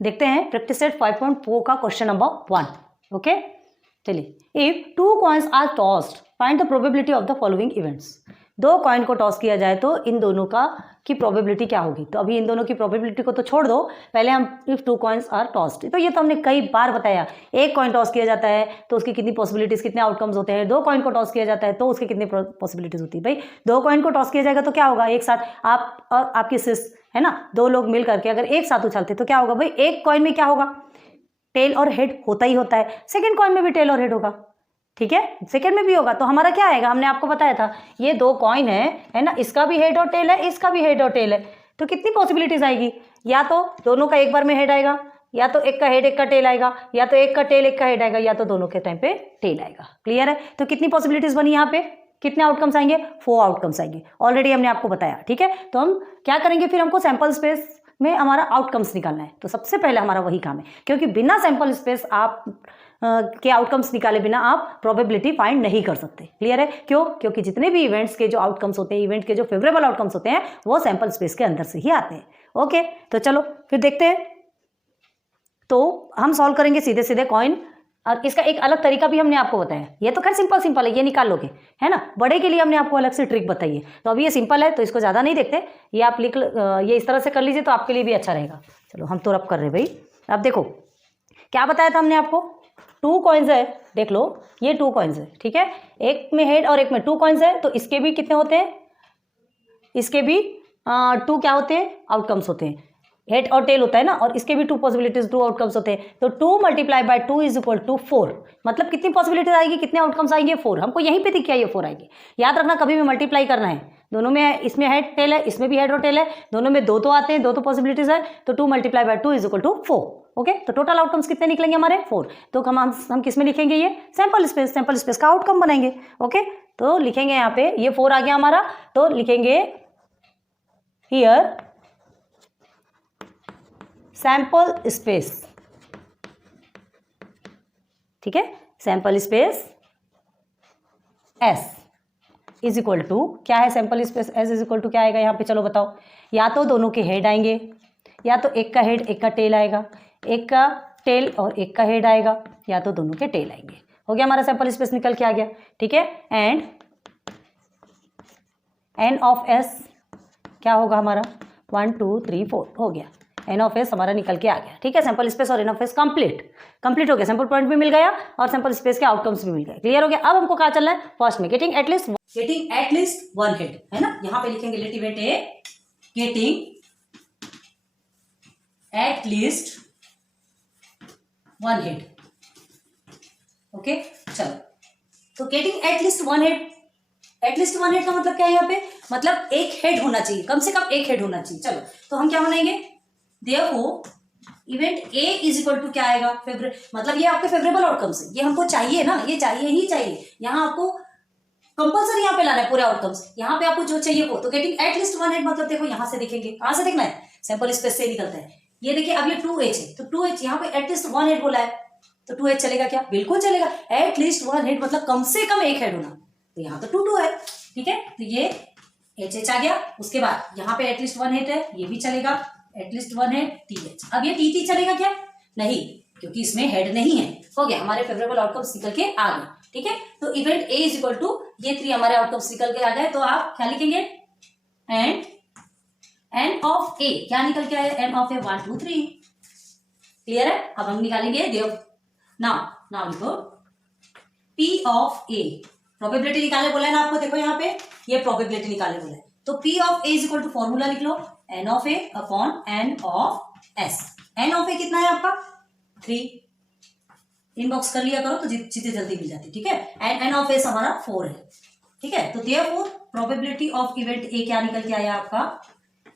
देखते हैं practice set 5.4 का क्वेश्चन नंबर 1। ओके, चलिए, if 2 coins are tossed find the probability of the following events. 2 coin को toss किया जाए तो इन दोनों का की प्रोबेबिलिटी क्या होगी। तो अभी इन दोनों की प्रोबेबिलिटी को तो छोड़ दो, पहले हम इफ 2 कॉइन्स आर टॉस्ड, तो ये तो हमने कई बार बताया। एक कॉइन टॉस किया जाता है तो उसकी कितनी पॉसिबिलिटीज, कितने आउटकम्स होते हैं। 2 कॉइन को टॉस किया जाता है तो उसकी कितनी पॉसिबिलिटीज होती है। भाई 2 कॉइन को टॉस किया जाएगा तो क्या होगा, एक साथ आप और आपकी सिस है ना, 2 लोग मिल करके अगर एक साथ उछलते तो क्या होगा। भाई एक कॉइन में क्या होगा, टेल और हेड होता ही होता है। सेकंड कॉइन में भी टेल और हेड होगा, ठीक है, सेकंड में भी होगा। तो हमारा क्या आएगा, हमने आपको बताया था ये 2 कॉइन है ना, इसका भी हेड और टेल है, इसका भी हेड और टेल है। तो कितनी पॉसिबिलिटीज आएगी, या तो दोनों का एक बार में हेड आएगा, या तो एक का हेड एक का टेल आएगा, या तो एक का टेल एक का हेड आएगा, या तो दोनों के टाइम पे टेल आएगा। क्लियर है। तो कितनी पॉसिबिलिटीज बनी यहाँ पे, कितने आउटकम्स आएंगे, 4 आउटकम्स आएंगे। ऑलरेडी हमने आपको बताया, ठीक है। तो हम क्या करेंगे फिर, हमको सैंपल स्पेस में हमारा आउटकम्स निकालना है। तो सबसे पहले हमारा वही काम है, क्योंकि बिना सैंपल स्पेस आप के आउटकम्स निकाले बिना आप प्रोबेबिलिटी फाइंड नहीं कर सकते। क्लियर है। क्यों, क्योंकि जितने भी इवेंट्स के जो आउटकम्स होते हैं, इवेंट के जो फेवरेबल आउटकम्स होते हैं, वो सैंपल स्पेस के अंदर से ही आते हैं। ओके, तो चलो फिर देखते हैं। तो हम सॉल्व करेंगे सीधे सीधे कॉइन, और इसका एक अलग तरीका भी हमने आपको बताया। ये तो खैर सिंपल है, ये निकाल लोगे, है ना। बड़े के लिए हमने आपको अलग से ट्रिक बताई है। तो अभी ये सिंपल है तो इसको ज़्यादा नहीं देखते, ये आप ये इस तरह से कर लीजिए तो आपके लिए भी अच्छा रहेगा। चलो हम तो रब कर रहे भाई। अब देखो क्या बताया था हमने आपको, 2 कॉइन्स है, देख लो ये 2 कॉइन्स है, ठीक है। एक में हेड और एक में 2 कॉइन्स है, तो इसके भी कितने होते हैं, इसके भी 2 क्या होते हैं, आउटकम्स होते हैं। हेड और टेल होता है ना, और इसके भी 2 पॉसिबिलिटीज, 2 आउटकम्स होते हैं। तो 2 × 2 = 4, मतलब कितनी पॉसिबिलिटीज आएगी, कितने आउटकम्स आएंगे, 4। हमको यहीं पे दिख गया ये 4 आएंगे। याद रखना कभी भी मल्टीप्लाई करना है, दोनों में, इसमें हेड टेल है, इसमें भी हेड और टेल है, दोनों में 2 आते हैं, 2 पॉसिबिलिटीज है। तो 2 × 2 = 4। ओके, तो टोटल आउटकम्स कितने निकलेंगे हमारे, 4। तो हम किस में लिखेंगे, ये सैंपल स्पेस का आउटकम बनाएंगे। ओके, तो लिखेंगे यहाँ पे ये 4 आ गया हमारा, तो लिखेंगे हियर सैंपल स्पेस, ठीक है। सैंपल स्पेस S = क्या है, सैंपल स्पेस S = क्या आएगा यहाँ पे, चलो बताओ। या तो दोनों के हेड आएंगे, या तो एक का हेड एक का टेल आएगा, एक का टेल और एक का हेड आएगा, या तो दोनों के टेल आएंगे। हो गया हमारा सैंपल स्पेस निकल के आ गया, ठीक है। एंड N ऑफ S क्या होगा हमारा, 1 2 3 4 हो गया। N ऑफ S हमारा निकल के आ गया, ठीक है। सैंपल स्पेस और N ऑफ S कंप्लीट हो गया। सैंपल पॉइंट भी मिल गया और सैंपल स्पेस के आउटकम्स भी मिल गए। क्लियर हो गया। अब हमको क्या चलना है, फर्स्ट में गेटिंग एटलीस्ट 1 हेड, है ना। यहाँ पे लिखेंगे let event A getting at least 1 head. Okay, चलो, तो getting at least 1 head, at least 1 head का मतलब क्या है यहाँ पे, मतलब एक हेड होना चाहिए, कम से कम एक हेड होना चाहिए। चलो, तो हम क्या बनाएंगे, देयरफॉर इवेंट A = क्या आएगा, मतलब ये आपके फेवरेबल आउटकम्स है, ये हमको चाहिए ना, ये चाहिए ही चाहिए। यहाँ आपको कंपल्सरी यहाँ पे लाना है पूरे आउटकम्स, यहाँ पे आपको जो चाहिए वो। तो गेटिंग एटलीस्ट 1 हेड मतलब देखो यहाँ से देखेंगे, कहाँ से देखना है, सैंपल स्पेस से निकलता है। ये देखिए अब ये 2H है, तो 2H यहाँ पे एटलीस्ट 1 हेड बोला है, तो 2H चलेगा क्या, बिल्कुल चलेगा। एटलीस्ट 1 हेड मतलब कम से कम एक हेड होना, तो यहाँ तो 2 है, ठीक है। तो ये HH आ गया। उसके बाद यहाँ पे एटलीस्ट 1 हेड है, ये भी चलेगा, एटलीस्ट 1 हेड TH। अब ये TT चलेगा क्या, नहीं, क्योंकि इसमें हेड नहीं है। हो गया, हमारे फेवरेबल आउटकम्स निकल के आ गए, ठीक है। तो इवेंट A = ये 3 हमारे आउटकम्स निकल के आ गए। तो आप क्या लिखेंगे, एंड N ऑफ A क्या निकल के आया, N ऑफ A 1 2 3। क्लियर है। अब हम निकालेंगे नाउ लिखो P ऑफ A, प्रोबेबिलिटी निकाले बोला है ना आपको, देखो यहाँ पे ये प्रोबेबिलिटी निकाले बोला है। तो P ऑफ A = फॉर्मूला लिख लो, N of A upon N of S। N of A कितना है आपका, 3, इनबॉक्स कर लिया करो तो चीजें जल्दी मिल जाती, ठीक है। एंड N ऑफ S हमारा 4 है, ठीक है। तो therefore probability of event A क्या निकल के आया आपका,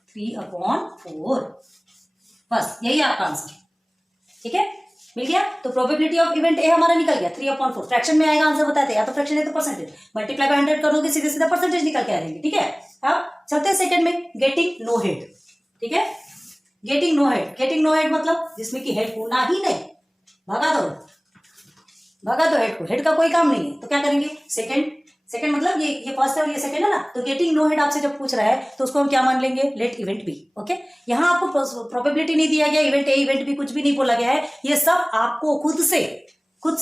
3/4। बस यही आपका आंसर, ठीक है, मिल गया। तो प्रोबेबिलिटी ऑफ इवेंट A हमारा निकल गया 3/4। फ्रैक्शन में आएगा आंसर, बताते हैं, या तो फ्रैक्शन है तो परसेंटेज, मल्टीप्लाई बाय 100 कर दोगे, सीधे सीधा परसेंटेज निकल के आ जाएंगे, ठीक है। अब चलते हैं सेकंड में, गेटिंग नो हेड, ठीक है। गेटिंग नो हेड मतलब जिसमें कि हेड होना ही नहीं, भगा दो हेड को, हेड का कोई काम नहीं है। तो क्या करेंगे, सेकंड सेकंड मतलब ये फर्स्ट है और ये सेकंड है ना, तो गेटिंग नो हेड आपसे जब पूछ रहा है तो उसको हम क्या मान लेंगे, लेट इवेंट बी। ओके, यहाँ आपको प्रोबेबिलिटी नहीं दिया गया, इवेंट ए इवेंट बी कुछ भी नहीं बोला गया है, ये सब आपको खुद से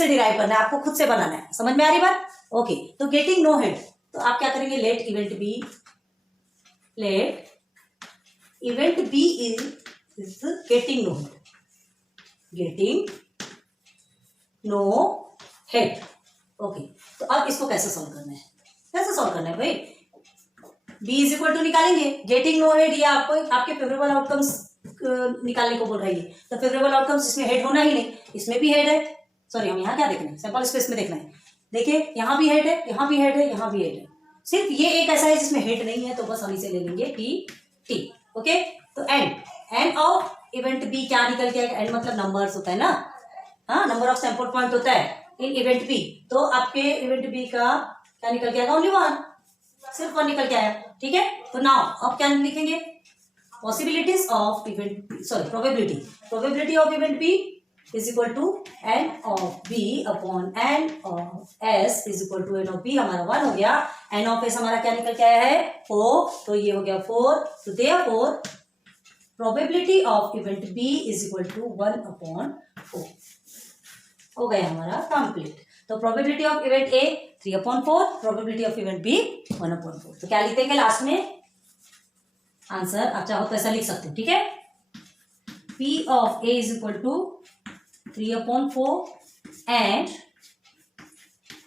डिराइव करना है, आपको खुद से बनाना है। समझ में आ रही बात? ओके, तो गेटिंग नो हेड, तो आप क्या करेंगे, let event B is getting no head, getting no head. Okay, तो अब इसको कैसे सॉल्व करना है, भाई, b इज इक्वल टू निकालेंगे, गेटिंग नो हेड, ये आपको आपके फेवरेबल आउटकम्स निकालने को बोल रही है, तो फेवरेबल आउटकम्स इसमें हेड होना ही नहीं, इसमें भी हेड है, सॉरी हम यहाँ क्या देखना है, सैंपल स्पेस में देखना है। देखिए यहाँ भी हेड है, यहाँ भी हेड है, यहाँ भी हेड है, सिर्फ ये एक ऐसा है जिसमें हेड नहीं है, तो बस हम इसे ले लेंगे टी। ओके, तो एंड ऑफ इवेंट बी क्या निकल के आएगा, एंड मतलब नंबर्स होता है ना, हाँ, नंबर ऑफ सैंपल पॉइंट होता है इन इवेंट बी, तो आपके इवेंट बी का क्या निकल के आएगा, ओनली 1, सिर्फ 1 निकल के आया। ठीक है, तो नाउ अब क्या लिखेंगे, possibilities of event, sorry probability of event B is equal to N of B upon N of S is equal to N of B, हमारा 1 हो गया, एन ऑफ एस हमारा क्या निकल के आया है 4, तो ये हो गया 4, तो therefore probability of event B is equal to 1 upon 4 हो गया हमारा कंप्लीट। तो probability of event A 3 upon 4, probability of event B 1 upon 4, तो क्या लिखेंगे लास्ट में आंसर, आप चाहो तो ऐसा लिख सकते हो। ठीक है, P of A is equal to 3 upon 4 and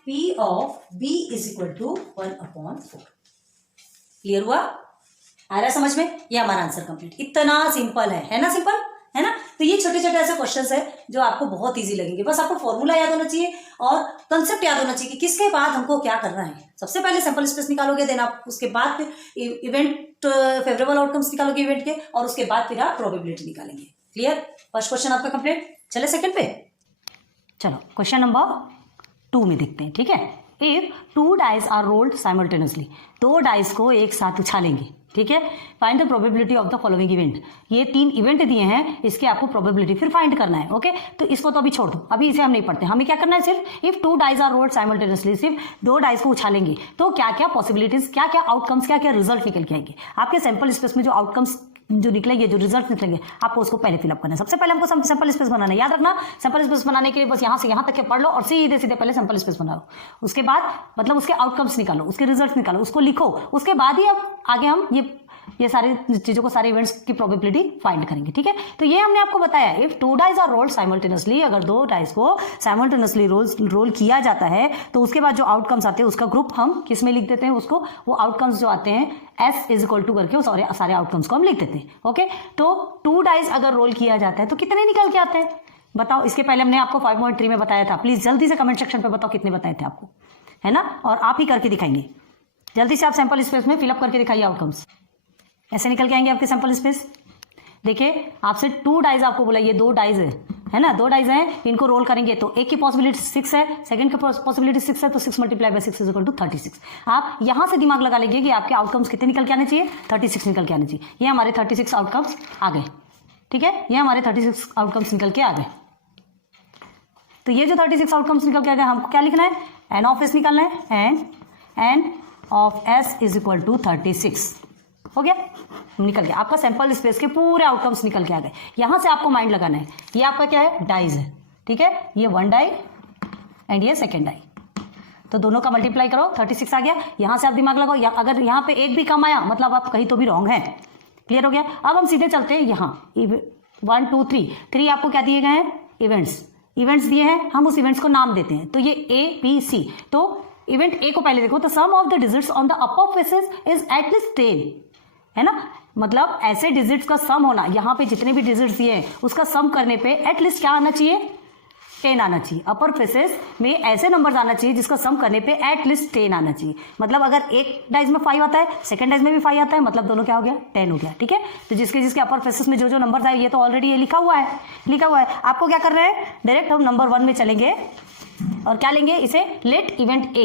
P of B is equal to 1 upon 4। Clear हुआ? आ रहा है समझ में? ये हमारा आंसर कंप्लीट। इतना सिंपल है ना, सिंपल है ना। तो ये छोटे छोटे ऐसे क्वेश्चंस है जो आपको बहुत इजी लगेंगे। बस आपको फॉर्मूला याद होना चाहिए और कंसेप्ट याद होना चाहिए कि किसके बाद हमको क्या करना है। सबसे पहले सैंपल स्पेस निकालोगे, देन आप उसके बाद फिर इवेंट फेवरेबल आउटकम्स निकालोगे इवेंट के, और उसके बाद फिर आप प्रोबेबिलिटी निकालेंगे। क्लियर? फर्स्ट क्वेश्चन आपका कंप्लीट। चले सेकंड पे, चलो क्वेश्चन नंबर 2 में देखते हैं। ठीक है, if 2 dice are rolled simultaneously, 2 dice को एक साथ उछालेंगे। ठीक है, find the probability of the following event. ये 3 इवेंट दिए हैं, इसके आपको प्रोबेबिलिटी फिर फाइंड करना है। ओके, तो इसको तो अभी छोड़ दो, अभी इसे हम नहीं पढ़ते। हमें क्या करना है, सिर्फ if 2 dice are rolled simultaneously, सिर्फ 2 डाइस को उछालेंगे तो क्या क्या पॉसिबिलिटीज, क्या क्या आउटकम्स, क्या क्या रिजल्ट निकल के आएंगे। आपके सैंपल स्पेस में जो आउटकम्स जो निकलेंगे, जो रिजल्ट निकलेंगे, आपको उसको पहले फिलअप करना है। सबसे पहले हमको सैंपल स्पेस बनाना है। याद रखना, सैंपल स्पेस बनाने के लिए बस यहाँ से यहाँ तक के पढ़ लो और सीधे सीधे पहले सैंपल स्पेस बनाओ। उसके बाद मतलब उसके आउटकम्स निकालो, उसके रिजल्ट निकालो, उसको लिखो। उसके बाद ही अब आगे हम ये सारी चीजों को, सारे इवेंट्स की प्रोबेबिलिटी फाइंड करेंगे। ठीक है, तो ये हमने आपको बताया, if 2 dice are rolled simultaneously, अगर 2 डाइस को साइमल्टेनियसली रोल किया जाता है तो उसके बाद जो आउटकम्स आते हैं उसका ग्रुप हम किस में लिख देते हैं, उसको वो आउटकम्स जो आते हैं S इज इक्वल टू करके सारे आउटकम्स को हम लिख देते हैं। ओके, तो 2 डाइस अगर रोल किया जाता है तो कितने निकल के आते हैं बताओ। इसके पहले हमने आपको 5.3 में बताया था। प्लीज जल्दी से कमेंट सेक्शन पे बताओ कितने बताए थे आपको, है ना, और आप ही करके दिखाएंगे। जल्दी से आप सैंपल स्पेस में फिलअप करके दिखाइए आउटकम्स। ऐसे निकल के आएंगे आपके सैंपल स्पेस। देखिए, आपसे 2 डाइज आपको बोला, ये 2 डाइज है ना, 2 डाइज हैं, इनको रोल करेंगे तो एक की पॉसिबिलिटी 6 है, सेकंड की पॉसिबिलिटी 6 है, तो 6 multiply by 6 is equal to 36। आप यहां से दिमाग लगा लीजिए कि आपके आउटकम्स कितने निकल के आने चाहिए, 36 निकल के आने चाहिए। ये हमारे 36 आउटकम्स आ गए। ठीक है, ये हमारे 36 आउटकम्स निकल के आ गए। तो ये जो 36 आउटकम्स निकल के आ गए, हमको क्या लिखना है, एन ऑफ एस निकालना है, N of S is equal to 36। हो गया, निकल गया आपका सैंपल स्पेस के पूरे आउटकम्स निकल के आ गए। यहां से आपको माइंड लगाना है, ये आपका क्या है, डाइज है। ठीक है, ये 1 डाई एंड ये सेकेंड डाई, तो दोनों का मल्टीप्लाई करो, 36 आ गया। यहां से आप दिमाग लगाओ, अगर यहां पे एक भी कम आया मतलब आप कहीं तो भी रॉन्ग है। क्लियर हो गया? अब हम सीधे चलते हैं यहाँ 1 2 3 आपको क्या दिए गए हैं, इवेंट्स दिए हैं, हम उस इवेंट्स को नाम देते हैं। तो ये A-B-C, तो इवेंट ए को पहले देखो, तो sum of the digits on the upper faces is at least 10, है ना, मतलब ऐसे डिजिट्स का सम होना, यहाँ पे जितने भी डिजिट्स दिए हैं उसका सम करने पे एटलीस्ट क्या आना चाहिए, 10 आना चाहिए। अपर फेसेस में ऐसे नंबर्स आना चाहिए जिसका सम करने पे एटलीस्ट 10 आना चाहिए। मतलब अगर एक डाइज में 5 आता है, सेकंड डाइज में भी 5 आता है, मतलब दोनों क्या हो गया, 10 हो गया। ठीक है, तो जिसके अपर फेसेस में जो नंबर्स आए, ये तो ऑलरेडी ये लिखा हुआ है। आपको क्या करना है, डायरेक्ट हम नंबर 1 में चलेंगे और क्या लेंगे, इसे लेट इवेंट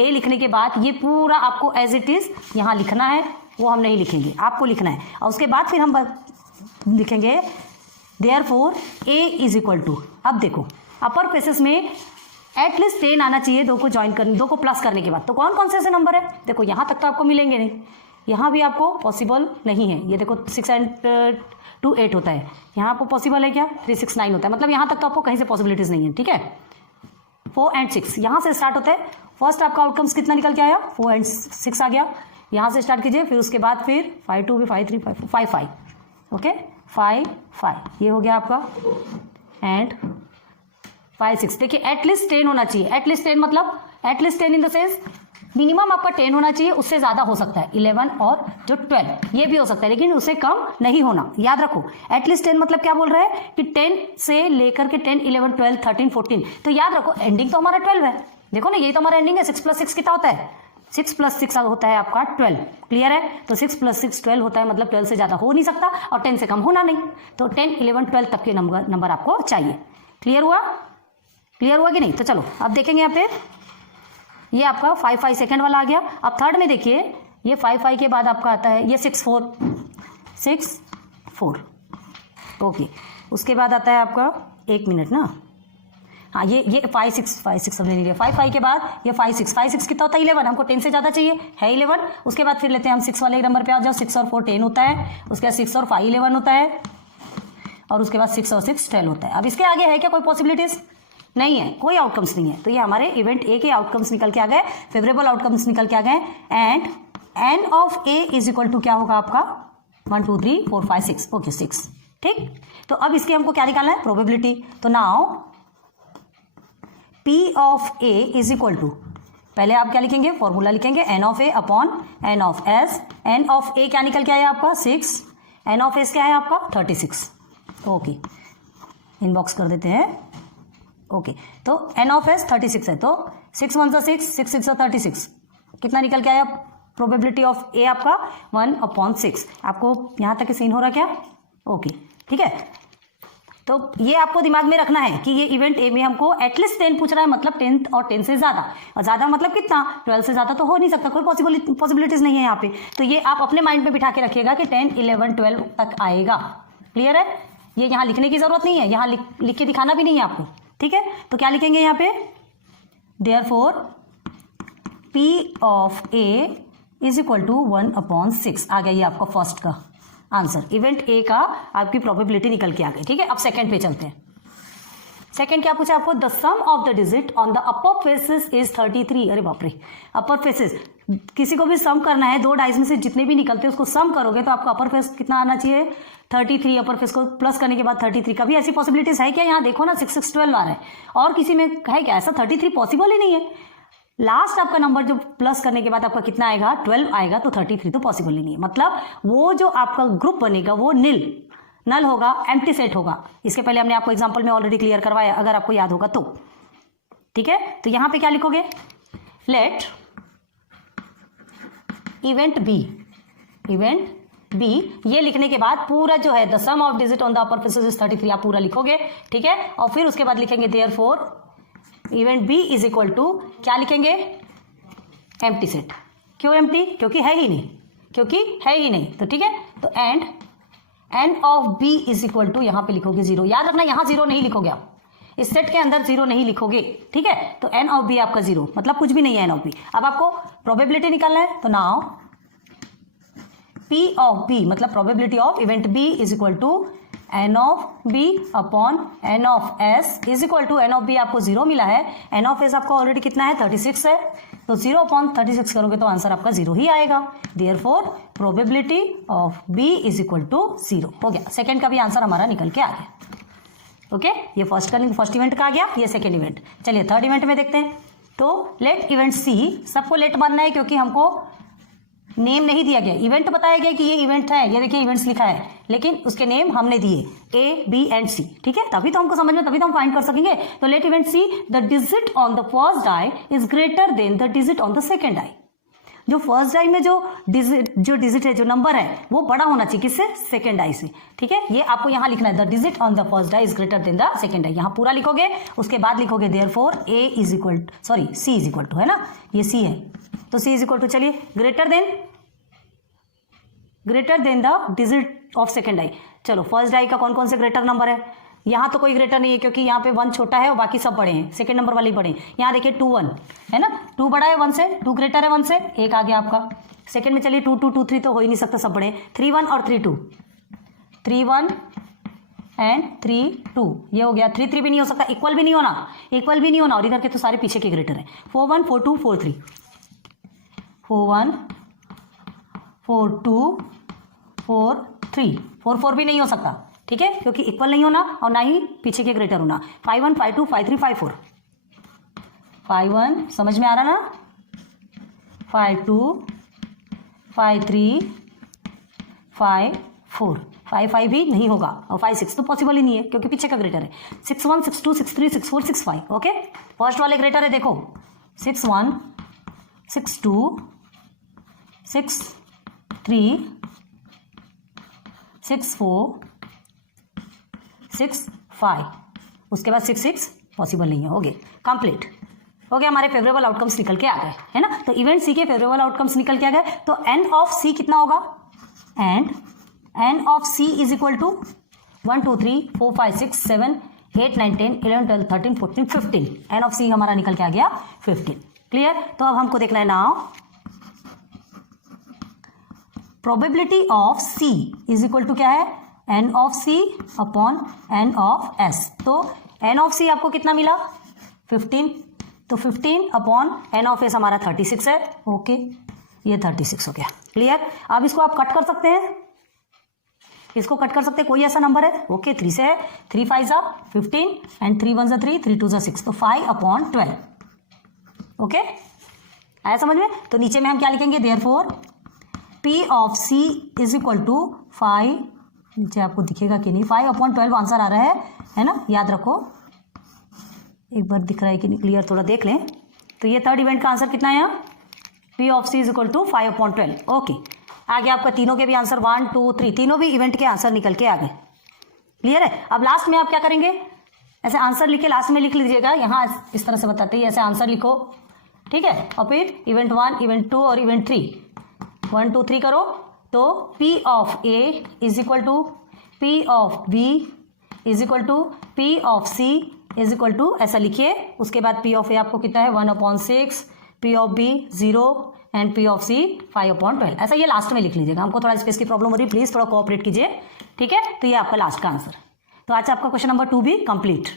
ए लिखने के बाद ये पूरा आपको एज इट इज यहां लिखना है, वो हम नहीं लिखेंगे, आपको लिखना है। और उसके बाद फिर हम लिखेंगे therefore A is equal to, अब देखो अपर फेसेस में एटलीस्ट 10 आना चाहिए, 2 को ज्वाइन करने, 2 को प्लस करने के बाद। तो कौन कौन से ऐसे नंबर है, देखो यहाँ तक तो आपको मिलेंगे नहीं, यहाँ भी आपको पॉसिबल नहीं है। ये देखो 6 and 2 8 होता है, यहाँ आपको पॉसिबल है क्या, 3 6 9 होता है, मतलब यहाँ तक तो आपको कहीं से पॉसिबिलिटीज नहीं है, ठीक है। 4 and 6 यहाँ से स्टार्ट होता है। फर्स्ट आपका आउटकम्स कितना निकल के आया, 4 and 6 आ गया, यहाँ से स्टार्ट कीजिए, फिर उसके बाद फिर 5 2 5 3 5 5 5, ओके 5 5 ये हो गया आपका, एंड 5 6। देखिए एटलीस्ट 10 होना चाहिए, एटलीस्ट 10 मतलब at least 10 in the sense minimum आपका 10 होना चाहिए, उससे ज्यादा हो सकता है 11 और जो 12 ये भी हो सकता है, लेकिन उससे कम नहीं होना, याद रखो। एटलीस्ट 10 मतलब क्या बोल रहा है कि 10 से लेकर के 10 11 12 13 14, तो याद रखो एंडिंग तो हमारा 12 है, देखो ना यही तो हमारा एंडिंग है। 6 + 6 कितना होता है, 6 + 6 होता है आपका 12, क्लियर है। तो 6 + 6 12 होता है, मतलब 12 से ज्यादा हो नहीं सकता और 10 से कम होना नहीं, तो 10 11 12 तक के नंबर आपको चाहिए। क्लियर हुआ, क्लियर हुआ कि नहीं। तो चलो अब देखेंगे यहाँ पे, ये आपका 5 5 सेकेंड वाला आ गया। अब थर्ड में देखिए, ये 5 5 के बाद आपका आता है ये 6 4, ओके। उसके बाद आता है आपका 1 मिनट ना, हाँ ये 5 6 समझ नहीं, 5 5 के बाद ये 5 6 कितना होता है 11, हमको 10 से ज़्यादा चाहिए है 11। उसके बाद फिर लेते हैं हम 6 वाले नंबर पे आ जाओ, 6 और 4 10 होता है, उसके बाद 6 और 5 11 होता है, और उसके बाद 6 और 6 12 होता है। अब इसके आगे है क्या कोई पॉसिबिलिटीज, नहीं है, कोई आउटकम्स नहीं है। तो ये हमारे इवेंट ए के आउटकम्स निकल के आ गए, फेवरेबल आउटकम्स निकल के आ गए, and N of A is equal to क्या होगा आपका 1 2 3 4 5 6, ओके 6, ठीक। तो अब इसके हमको क्या निकालना है, प्रोबेबिलिटी। तो now P of A is equal to, पहले आप क्या लिखेंगे, फॉर्मूला लिखेंगे N of A upon N of S। N of A क्या निकल के आया आपका 6, N ऑफ S क्या है आपका 36, ओके इनबॉक्स कर देते हैं, ओके। तो N ऑफ S 36 है, तो 6 1 6 6 6 36, कितना निकल के आया प्रोबेबिलिटी ऑफ A आपका 1/6। आपको यहाँ तक सीन हो रहा क्या, ओके ठीक है। तो ये आपको दिमाग में रखना है कि ये इवेंट ए में हमको एटलीस्ट 10 पूछ रहा है, मतलब 10 और 10 से ज्यादा, और ज्यादा मतलब कितना 12 से ज्यादा तो हो नहीं सकता, कोई पॉसिबिलिटीज नहीं है यहाँ पे। तो ये आप अपने माइंड में बिठा के रखिएगा कि 10 11 12 तक आएगा, क्लियर है। ये यहाँ लिखने की जरूरत नहीं है, यहाँ लिख के दिखाना भी नहीं है आपको, ठीक है। तो क्या लिखेंगे यहाँ पे, therefore P of A is equal to 1/6 आ गया, ये आपका फर्स्ट का आंसर, इवेंट ए का आपकी प्रोबेबिलिटी निकल के आ गई, ठीक है। अब सेकंड पे चलते हैं। सेकंड क्या पूछा आपको, the sum of the digit on the upper faces is 33। अरे बाप रे, अपर फेसेस किसी को भी सम करना है, 2 डाइस में से जितने भी निकलते हैं उसको सम करोगे तो आपको अपर फेस कितना आना चाहिए 33, अपर फेस को प्लस करने के बाद 33। कभी ऐसी पॉसिबिलिटीज है क्या, यहाँ देखो ना 6 6 12 आ रहा है, और किसी में है क्या ऐसा, 33 पॉसिबल ही नहीं है। लास्ट आपका नंबर जो प्लस करने के बाद आपका कितना आएगा 12 आएगा, तो 33 तो पॉसिबल ही नहीं है। मतलब वो जो आपका ग्रुप बनेगा वो नल होगा, एम्प्टी सेट होगा। इसके पहले हमने आपको एग्जांपल में ऑलरेडी क्लियर करवाया, अगर आपको याद होगा तो, ठीक है। तो यहां पे क्या लिखोगे, लेट इवेंट बी, ये लिखने के बाद पूरा जो है the sum of digit on the upper faces is 33 आप पूरा लिखोगे, ठीक है। और फिर उसके बाद लिखेंगे therefore event B is equal to क्या लिखेंगे, एम्प्टी सेट। क्यों एम्प्टी, क्योंकि है ही नहीं, तो ठीक है। तो N of B is equal to यहां पे लिखोगे 0, याद रखना यहां 0 नहीं लिखोगे आप, इस सेट के अंदर 0 नहीं लिखोगे, ठीक है। तो एन ऑफ बी आपका 0 मतलब कुछ भी नहीं है एन ऑफ बी। अब आपको प्रोबेबिलिटी निकालना है, तो नाउ P ऑफ बी मतलब probability of event B is equal to N of B upon N of S is equal to, N of B आपको 0 मिला है, एन ऑफ एस आपको ऑलरेडी कितना है 36 है, तो 0/36 करोगे तो आंसर आपका 0 ही आएगा। Therefore probability of B is equal to 0 हो गया। सेकंड का भी आंसर हमारा निकल के आ गया, ओके। ये फर्स्ट इवेंट का आ गया, ये सेकंड इवेंट। चलिए थर्ड इवेंट में देखते हैं। तो लेट इवेंट सी, सबको लेट मानना है क्योंकि हमको नेम नहीं दिया गया, इवेंट बताया गया कि ये इवेंट है, ये देखिए इवेंट्स लिखा है, लेकिन उसके नेम हमने दिए A, B एंड C, ठीक है। तभी तो हमको समझ में, तभी तो हम फाइंड कर सकेंगे। तो let event C the digit on the first die is greater than the digit on the second die. जो फर्स्ट डाई में जो डिजिट है, जो नंबर है, वो बड़ा होना चाहिए किससे, सेकेंड डाई से, ठीक है। ये आपको यहाँ लिखना है, the digit on the first die is greater than the second die, यहाँ पूरा लिखोगे। उसके बाद लिखोगे therefore C is equal to, है ना, ये C है, तो C इज इक्वल टू, चलिए greater than the digit of second die. चलो फर्स्ट डाई का कौन कौन से ग्रेटर नंबर है, यहाँ तो कोई ग्रेटर नहीं है क्योंकि यहाँ पे 1 छोटा है और बाकी सब बड़े हैं, सेकंड नंबर वाले बड़े हैं। यहाँ देखिए 2 1 है ना, 2 बड़ा है 1 से, 2 ग्रेटर है 1 से, एक आ गया आपका। सेकंड में चलिए 2 2 2 3 तो हो ही नहीं सकता, सब बड़े हैं। 3 1 और 3 2, 3 1 एंड 3 2, ये हो गया। 3 3 भी नहीं हो सकता, इक्वल भी नहीं होना, इक्वल भी नहीं होना, और इधर के तो सारे पीछे के ग्रेटर हैं। 4 1 4 2 4 3, 4 1 4 2 4 3, 4 4 भी नहीं हो सकता, ठीक है, क्योंकि इक्वल नहीं होना और ना ही पीछे के ग्रेटर होना। 5 1 5 2 5 3 5 4, 5 1 समझ में आ रहा ना, 5 2 5 3 5 4, 5 5 भी नहीं होगा और 5 6 तो पॉसिबल ही नहीं है क्योंकि पीछे का ग्रेटर है। 6 1 6 2 6 3 6 4 6 5, ओके। फर्स्ट वाले ग्रेटर है, देखो 6 1 6 2 6 3 6 4 6 5, उसके बाद 6 6 पॉसिबल नहीं है, हो गए कंप्लीट, हो गया। हमारे फेवरेबल आउटकम्स निकल के आ गए, है ना। तो इवेंट सी के फेवरेबल आउटकम्स निकल के आ गए। तो एन ऑफ सी कितना होगा, and N of C is equal to 1 2 3 4 5 6 7 8 9 10 11 12 13 14 15, N of सी हमारा निकल के आ गया 15। क्लियर। तो अब हमको देखना है now probability of C is equal to क्या है, N of C upon N of S. तो एन ऑफ सी आपको कितना मिला 15, तो 15 अपॉन एन ऑफ एस हमारा 36 है, ओके, ये 36 हो गया। क्लियर। अब इसको आप कट कर सकते हैं, इसको कट कर सकते हैं, कोई ऐसा नंबर है, ओके, 3 से है, 3 5 जा 15 एंड 3 1 जा 3 3 2 जा 6, तो 5 अपॉन 12, ओके, आया समझ में। तो नीचे में हम क्या लिखेंगे, therefore P of C is equal to 5, नीचे आपको दिखेगा कि नहीं, 5 अपॉन 12 आंसर आ रहा है ना, याद रखो, एक बार दिख रहा है कि नहीं, क्लियर थोड़ा देख लें। तो ये थर्ड इवेंट का आंसर कितना है यहाँ, P of C is equal to 5 upon 12, okay. आगे आपका तीनों के भी आंसर 1 2 3, तीनों भी इवेंट के आंसर निकल के आ गए। क्लियर है। अब लास्ट में आप क्या करेंगे, ऐसे आंसर लिख के लास्ट में लिख लीजिएगा, यहाँ इस तरह से बताते हैं, ऐसे आंसर लिखो, ठीक है, और फिर इवेंट 1 इवेंट 2 और इवेंट 3, 1 2 3 करो। तो P of A is equal to P of B is equal to P of C is equal to, ऐसा लिखिए। उसके बाद P ऑफ A आपको कितना है 1 upon 6, P of B 0 and P of C 5 upon 12, ऐसा ये लास्ट में लिख लीजिएगा। हमको थोड़ा स्पेस की प्रॉब्लम हो रही है, प्लीज थोड़ा कोऑपरेट कीजिए, ठीक है। तो ये आपका लास्ट का आंसर। तो आज आपका क्वेश्चन नंबर 2 भी कंप्लीट।